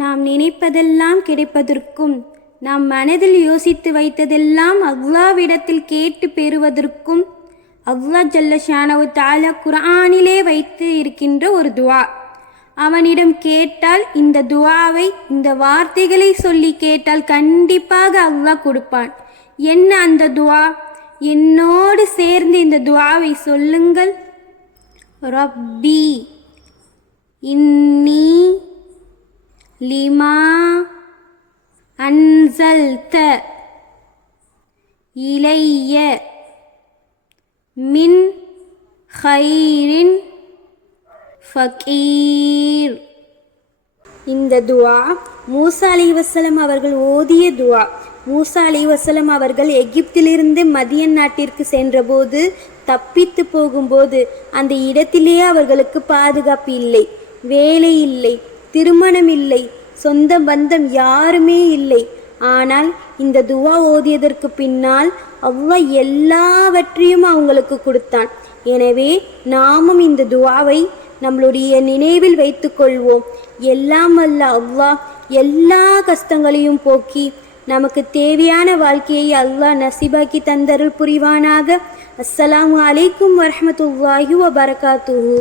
நாம் நினைப்பதெல்லாம் கிடைப்பதற்கும், நாம் மனதில் யோசித்து வைத்ததெல்லாம் அல்லாஹ்விடத்தில் கேட்டு பெறுவதற்கும் அல்லாஹ் ஜல்ல ஷானஹு தஆலா குர்ஆனிலே வைத்து இருக்கின்ற ஒரு துஆ. அவனிடம் கேட்டால் இந்த துஆவை, இந்த வார்த்தைகளை சொல்லி கேட்டால் கண்டிப்பாக அல்லாஹ் கொடுப்பான். என்ன அந்த துஆ? என்னோடு சேர்ந்து இந்த துஆவை சொல்லுங்கள். ரப்பி இன்னி லிமா அன்சல்த இலைய மின் ஹைரின் ஃபகீர். இந்த துஆ மூசா அலைஹிஸ்ஸலாம் அவர்கள் ஓதிய துஆ. மூசா அலைஹிஸ்ஸலாம் அவர்கள் எகிப்திலிருந்து மதியன் நாட்டிற்கு சென்றபோது, தப்பித்து போகும்போது அந்த இடத்திலே அவர்களுக்கு பாதுகாப்பு இல்லை, வேலை இல்லை, திருமணம் இல்லை, சொந்த பந்தம் யாருமே இல்லை. ஆனால் இந்த துஆ ஓதியதற்கு பின்னால் அல்லாஹ் எல்லாவற்றையும் அவங்களுக்கு கொடுத்தான். எனவே நாமும் இந்த துஆவை நம்மளுடைய நினைவில் வைத்து கொள்வோம். எல்லாம் வல்ல அல்லாஹ் எல்லா கஷ்டங்களையும் போக்கி நமக்கு தேவையான வாழ்க்கையை அல்லாஹ் நசீபாக்கி தந்தருள் புரிவானாக. அஸ்ஸலாமு அலைக்கும் வரஹ்மத்துல்லாஹி வபரகாத்துஹு.